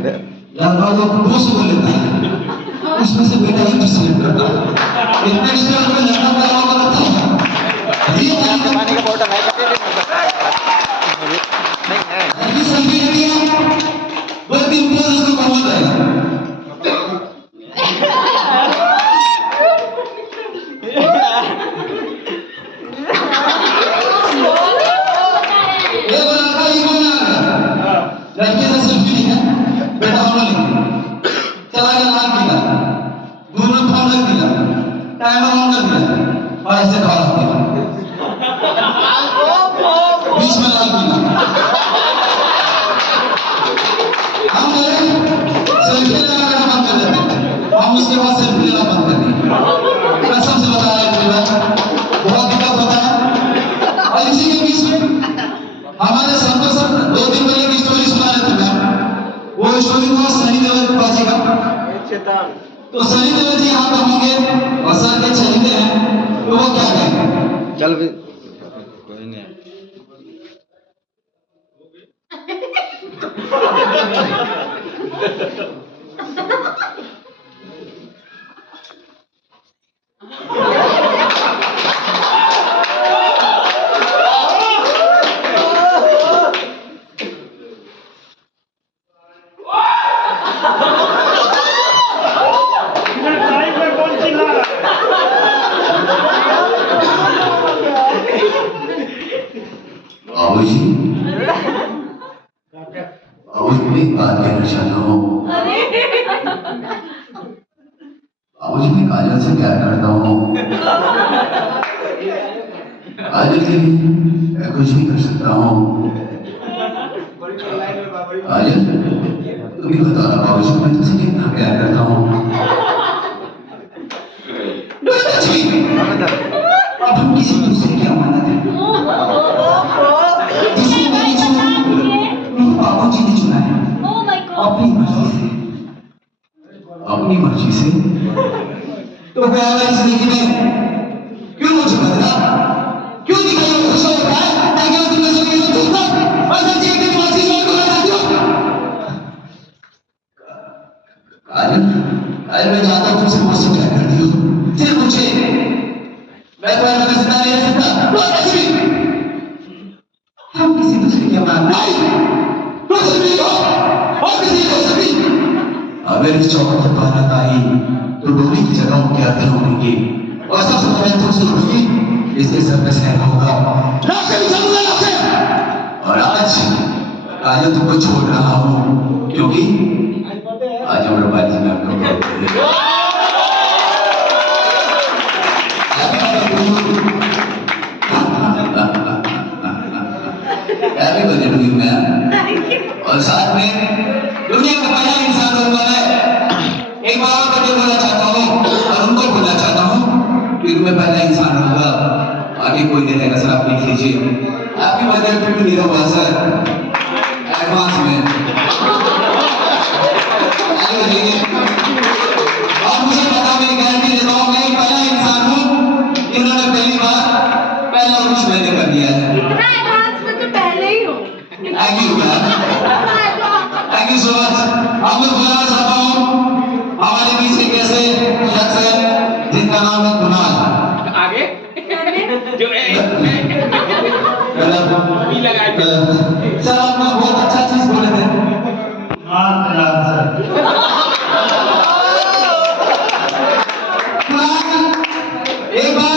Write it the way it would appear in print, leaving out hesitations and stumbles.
लगभग 200 को लेता है, उसमें से बेटा 1% करता है। इतना एक्स्ट्रा में लड़ना पड़ा होगा था। ये पानी का बोतल है ये सही नहीं है, बल्कि ऊपर उसको कम जाएगा। ये बनाता ही कौन आ गया? लड़के से सेल्फी लिया, बेटा होना लिखा, चला गया लाल किला, दूर में फोन रख दिया, टाइमर ऑन कर दिया और ऐसे खड़ा हो गया। बीच में लाल किला। हम सेल्फी लेना बंद कर देते हैं, हम उसके बाद सेल्फी लेना बंद कर दिए। कसम से बता रहे हैं, बहुत दिक्कत होता है। और इसी के बीच में हमारे सर 2 दिन पहले की स्टोरी सुना रहे थे मैम। वो स्टोरी था सनी देओल बाजी का। तो सनी देओल जी यहाँ पर होंगे और सर के चहेते हैं, तो वो क्या कहेंगे? चल भी कोई नहीं बाबू जी, बाबू जी मैं एक बात कहना चाहता हूँ। बाबू जी मैं काजल से प्यार करता हूँ। काजल के लिए मैं कुछ भी कर सकता हूँ। काजल तुम ही बताओ बाबू जी, मैं तुमसे कितना प्यार करता हूँ। अब हम किसी दूसरे की अमानत है। जिसे मैंने चुना, बाबू जी ने चुना है अपनी मर्जी से, अपनी मर्जी से। तो क्या जिंदगी में क्यों मुझे बदला, क्यों दिखाई खुश हो रहा है ताकि वो तुम्हें सुनिए तो चुपता और सच्ची एक दिन मर्जी से को बता दो। काजल मैं चाहता हूँ तुमसे मुझसे क्या कर दियो, सिर्फ मुझे। मैं तुम्हारे में जिंदा नहीं रह सकता, हम किसी दूसरे की अमानत नहीं, कुछ भी हो और किसी को सभी। अगर इस चौक पर बारात आई तो डोली की जगह उनके अर्थ होंगे और सबसे पहले तुमसे होगी, इसके सर पे सहरा होगा और आज काजल तुमको छोड़ रहा हूँ, क्योंकि आज अमरपाली में आपका और साथ में दुनिया का पहला इंसान होगा मैं। एक बार और बर्थडे बोलना चाहता हूँ और उनको बोलना चाहता हूँ कि मैं पहला इंसान होगा, आगे कोई नहीं रहेगा। सर आप लिख लीजिए, आपकी बर्थडे पे भी नहीं होगा सर, एडवांस में। और मुझे पता, मैं गारंटी देता हूँ मैं पहला इंसान हूँ जिन्होंने पहली बार पहला विश मैंने कर दिया है। Thank you man, thank you so much। अब मैं बुलाना चाहता हूँ हमारे बीच एक ऐसे शख्स है जिनका नाम है कुणाल। आगे जो सर आप बहुत अच्छा चीज बोले थे। एक बार